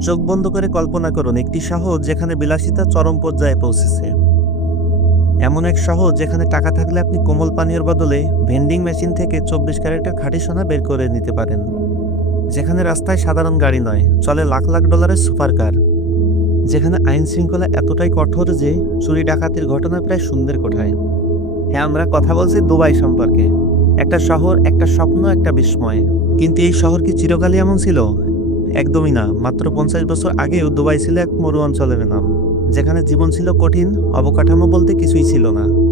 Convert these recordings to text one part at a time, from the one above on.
চোখ বন্ধ করে কল্পনা করুন, একটি শহর যেখানে বিলাসিতা চরম পর্যায়ে পৌঁছেছে। এমন এক শহর যেখানে টাকা থাকলে আপনি কোমল পানীয়র বদলে ভেন্ডিং মেশিন থেকে চব্বিশ ক্যারেটের খাঁটি সোনা বের করে নিতে পারেন। যেখানে রাস্তায় সাধারণ গাড়ি নয়, চলে লাখ লাখ ডলারের সুপার কার যেখানে আইন শৃঙ্খলা এতটাই কঠোর যে চুরি ডাকাতির ঘটনা প্রায় সুন্দর কোঠায়। হ্যাঁ আমরা কথা বলছি দুবাই সম্পর্কে। একটা শহর, একটা স্বপ্ন, একটা বিস্ময়। কিন্তু এই শহর কি চিরকালই এমন ছিল? একদমই না। মাত্র পঞ্চাশ বছর আগেও দুবাই ছিল এক মরু অঞ্চলের নাম। যেখানে জীবন ছিল কঠিন, অবকাঠামো বলতে কিছুই ছিল না।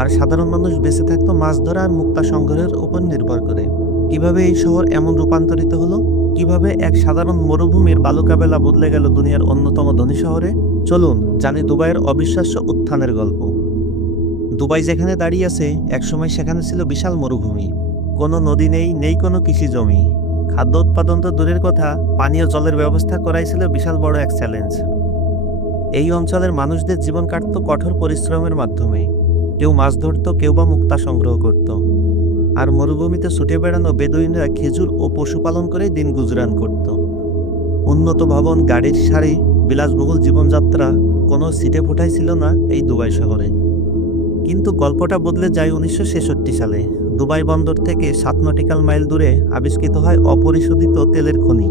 আর সাধারণ মানুষ বেঁচে থাকতো মাছ ধরা আর মুক্তা সংগ্রহের উপর নির্ভর করে। কীভাবে এই শহর এমন রূপান্তরিত হলো? কীভাবে এক সাধারণ মরুভূমির বালুকাবেলা বদলে গেল দুনিয়ার অন্যতম ধনী শহরে? চলুন জানি দুবাইয়ের অবিশ্বাস্য উত্থানের গল্প। দুবাই যেখানে দাঁড়িয়ে আছে, একসময় সেখানে ছিল বিশাল মরুভূমি। কোনো নদী নেই নেই কোনো কৃষি জমি। খাদ্য উৎপাদন তো দূরের কথা, পানীয় জলের ব্যবস্থা করাই ছিল বিশাল বড় এক চ্যালেঞ্জ এই অঞ্চলের মানুষদের জীবন কাটত কঠোর পরিশ্রমের মাধ্যমে। কেউ মাছ ধরত, কেউ বা মুক্তা সংগ্রহ করত। আর মরুভূমিতে ছুটে বেড়ানো বেদুইনরা খেজুর ও পশুপালন করে দিন গুজরান করত। উন্নত ভবন, গাড়ির সারি, বিলাসবহুল জীবনযাত্রা কোনো সিটে ফোটাই ছিল না এই দুবাই শহরে। কিন্তু গল্পটা বদলে যায় উনিশশো ছেষট্টি সালে। দুবাই বন্দর থেকে সাত নটিক্যাল মাইল দূরে আবিষ্কৃত হয় অপরিশোধিত তেলের খনি।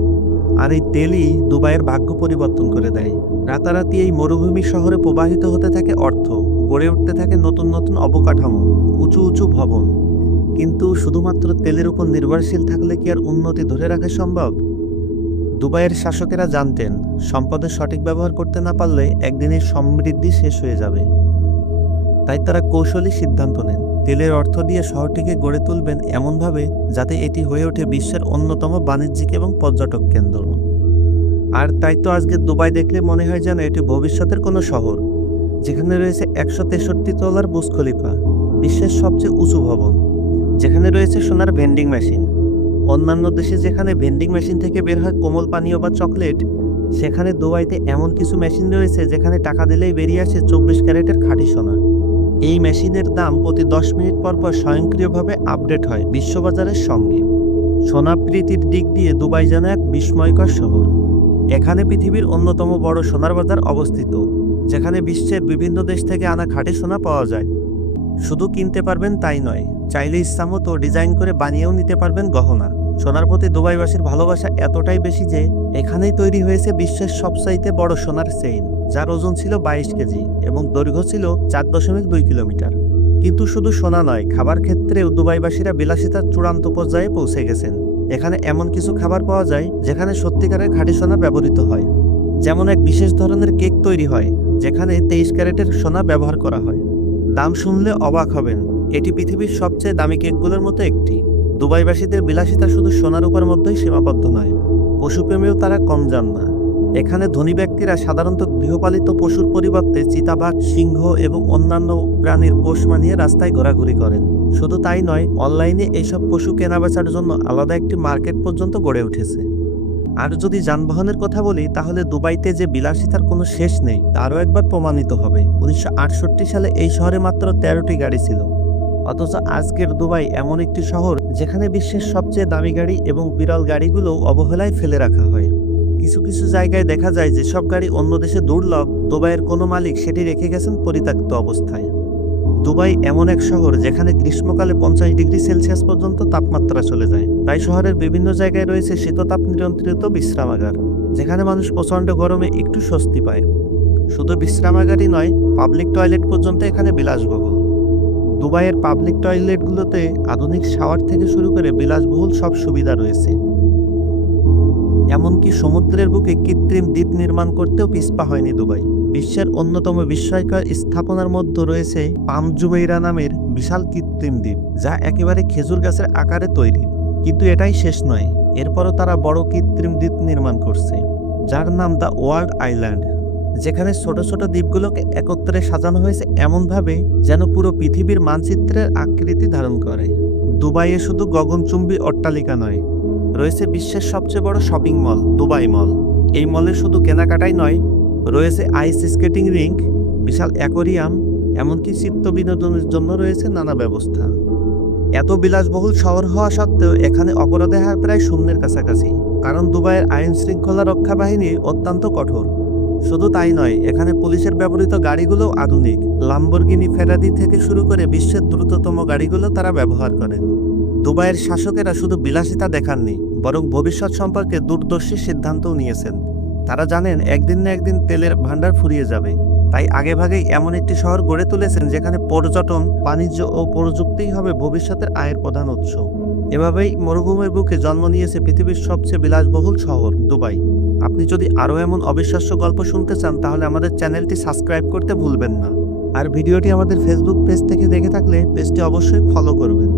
আর এই তেলই দুবাইয়ের ভাগ্য পরিবর্তন করে দেয়। রাতারাতি এই মরুভূমি শহরে প্রবাহিত হতে থাকে অর্থ, গড়ে উঠতে থাকে নতুন নতুন অবকাঠামো, উঁচু উঁচু ভবন। কিন্তু শুধুমাত্র তেলের উপর নির্ভরশীল থাকলে কি আর উন্নতি ধরে রাখা সম্ভব? দুবাইয়ের শাসকেরা জানতেন, সম্পদের সঠিক ব্যবহার করতে না পারলে একদিনের সমৃদ্ধি শেষ হয়ে যাবে। তাই তারা কৌশলী সিদ্ধান্ত নেন। তেলের অর্থ দিয়ে শহরটিকে গড়ে তুলবেন এমনভাবে যাতে এটি হয়ে ওঠে বিশ্বের অন্যতম বাণিজ্যিক এবং পর্যটক কেন্দ্র। আর তাই তো আজকে দুবাই দেখলে মনে হয় যেন এটি ভবিষ্যতের কোনো শহর, যেখানে রয়েছে একশো তেষট্টি তলার বুজ খলিফা, বিশ্বের সবচেয়ে উঁচু ভবন, যেখানে রয়েছে সোনার ভেন্ডিং মেশিন। অন্যান্য দেশে যেখানে ভেন্ডিং মেশিন থেকে বের হয় কোমল পানীয় বা চকলেট, সেখানে দুবাইতে এমন কিছু মেশিন রয়েছে যেখানে টাকা দিলেই বেরিয়ে আসে চব্বিশ ক্যারেটের খাঁটি সোনা। এই মেশিনের দাম প্রতি দশ মিনিট পর পর স্বয়ংক্রিয়ভাবে আপডেট হয় বিশ্ববাজারের সঙ্গে। সোনা প্রীতির দিক দিয়ে দুবাই যেন এক বিস্ময়কর শহর। এখানে পৃথিবীর অন্যতম বড় সোনার বাজার অবস্থিত, যেখানে বিশ্বের বিভিন্ন দেশ থেকে আনা খাঁটি সোনা পাওয়া যায়। শুধু কিনতে পারবেন তাই নয়, চাইলে ইচ্ছামতো ডিজাইন করে বানিয়েও নিতে পারবেন গহনা। সোনার প্রতি দুবাইবাসীর ভালোবাসা এতটাই বেশি যে এখানেই তৈরি হয়েছে বিশ্বের সবচাইতে বড় সোনার চেইন, যার ওজন ছিল বাইশ কেজি এবং দৈর্ঘ্য ছিল চার দশমিক দুই কিলোমিটার। কিন্তু শুধু সোনা নয়, খাবার ক্ষেত্রেও দুবাইবাসীরা বিলাসিতার চূড়ান্ত পর্যায়ে পৌঁছে গেছেন। এখানে এমন কিছু খাবার পাওয়া যায় যেখানে সত্যিকারের খাঁটি সোনা ব্যবহৃত হয়। যেমন এক বিশেষ ধরনের কেক তৈরি হয়, যেখানে তেইশ ক্যারেটের সোনা ব্যবহার করা হয়। দাম শুনলে অবাক হবেন, এটি পৃথিবীর সবচেয়ে দামি কেকগুলোর মতো একটি। দুবাইবাসীদের বিলাসিতা শুধু সোনার উপর মধ্যেই সীমাবদ্ধ নয় পশুপ্রেমেও তারা কম যান না। এখানে ধনী ব্যক্তিরা সাধারণত গৃহপালিত পশুর পরিবর্তে চিতাবাঘ, সিংহ এবং অন্যান্য প্রাণীর পোষ মানিয়ে রাস্তায় ঘোরাঘুরি করেন। শুধু তাই নয়, অনলাইনে এইসব পশু কেনাবেচার জন্য আলাদা একটি মার্কেট পর্যন্ত গড়ে উঠেছে। আর যদি যানবাহনের কথা বলি, তাহলে দুবাইতে যে বিলাসিতার কোনো শেষ নেই, তারও একবার প্রমাণিত হবে। উনিশশো আটষট্টি সালে এই শহরে মাত্র তেরোটি গাড়ি ছিল। অথচ আজকের দুবাই এমন একটি শহর যেখানে বিশ্বের সবচেয়ে দামি গাড়ি এবং বিরল গাড়িগুলো অবহেলায় ফেলে রাখা হয়। কিছু কিছু জায়গায় দেখা যায় যে সব গাড়ি অন্য দেশে দুর্লভ, দুবাইয়ের কোনো মালিক সেটি রেখে গেছেন পরিত্যক্ত অবস্থায়। দুবাই এমন এক শহর যেখানে গ্রীষ্মকালে পঞ্চাশ ডিগ্রি সেলসিয়াস পর্যন্ত তাপমাত্রা চলে যায়। তাই শহরের বিভিন্ন জায়গায় রয়েছে শীততাপ নিয়ন্ত্রিত বিশ্রামাগার, যেখানে মানুষ প্রচণ্ড গরমে একটু স্বস্তি পায়। শুধু বিশ্রামাগারই নয়, পাবলিক টয়লেট পর্যন্ত এখানে বিলাসবহুল। দুবাইয়ের পাবলিক টয়লেটগুলোতে আধুনিক শাওয়ার থেকে শুরু করে বিলাসবহুল সব সুবিধা রয়েছে। এমনকি সমুদ্রের বুকে কৃত্রিম দ্বীপ নির্মাণ করতেও পিছপা হয়নি দুবাই। বিশ্বের অন্যতম বিস্ময়কর স্থাপনার মধ্যে রয়েছে পামজুবেইরা নামের বিশাল কৃত্রিম দ্বীপ, যা একেবারে খেজুর গাছের আকারে তৈরি। কিন্তু এটাই শেষ নয়, এরপরও তারা বড় কৃত্রিম দ্বীপ নির্মাণ করছে, যার নাম দ্য ওয়ার্ল্ড আইল্যান্ড। যেখানে ছোট ছোট দ্বীপগুলোকে একত্রে সাজানো হয়েছে এমনভাবে যেন পুরো পৃথিবীর মানচিত্রের আকৃতি ধারণ করে। দুবাইয়ে শুধু গগনচুম্বী অট্টালিকা নয়, রয়েছে বিশ্বের সবচেয়ে বড় শপিং মল, দুবাই মল। এই মলে শুধু কেনাকাটাই নয়, রয়েছে আইস স্কেটিং রিঙ্ক বিশাল অ্যাকোরিয়াম, এমনকি চিত্ত বিনোদনের জন্য রয়েছে নানা ব্যবস্থা। এত বিলাসবহুল শহর হওয়া সত্ত্বেও এখানে অপরাধের হার প্রায় শূন্যের কাছাকাছি, কারণ দুবাইয়ের আইন শৃঙ্খলা রক্ষা বাহিনী অত্যন্ত কঠোর। শুধু তাই নয়, এখানে পুলিশের ব্যবহৃত গাড়িগুলোও আধুনিক। লাম্বরগিনি ফেরারি থেকে শুরু করে বিশ্বের দ্রুততম গাড়িগুলো তারা ব্যবহার করেন। দুবাইয়ের শাসকেরা শুধু বিলাসিতা দেখাননি, বরং ভবিষ্যৎ সম্পর্কে দূরদর্শী সিদ্ধান্তও নিয়েছেন। তারা জানেন, একদিন না একদিন তেলের ভাণ্ডার ফুরিয়ে যাবে। তাই আগেভাগেই এমন একটি শহর গড়ে তুলেছেন যেখানে পর্যটন, বাণিজ্য ও প্রযুক্তিই হবে ভবিষ্যতের আয়ের প্রধান উৎস। এভাবেই মরুভূমির বুকে জন্ম নিয়েছে পৃথিবীর সবচেয়ে বিলাসবহুল শহর, দুবাই। আপনি যদি আরও এমন অবিশ্বাস্য গল্প শুনতে চান, তাহলে আমাদের চ্যানেলটি সাবস্ক্রাইব করতে ভুলবেন না। আর ভিডিওটি আমাদের ফেসবুক পেজ থেকে দেখে থাকলে পেজটি অবশ্যই ফলো করবেন।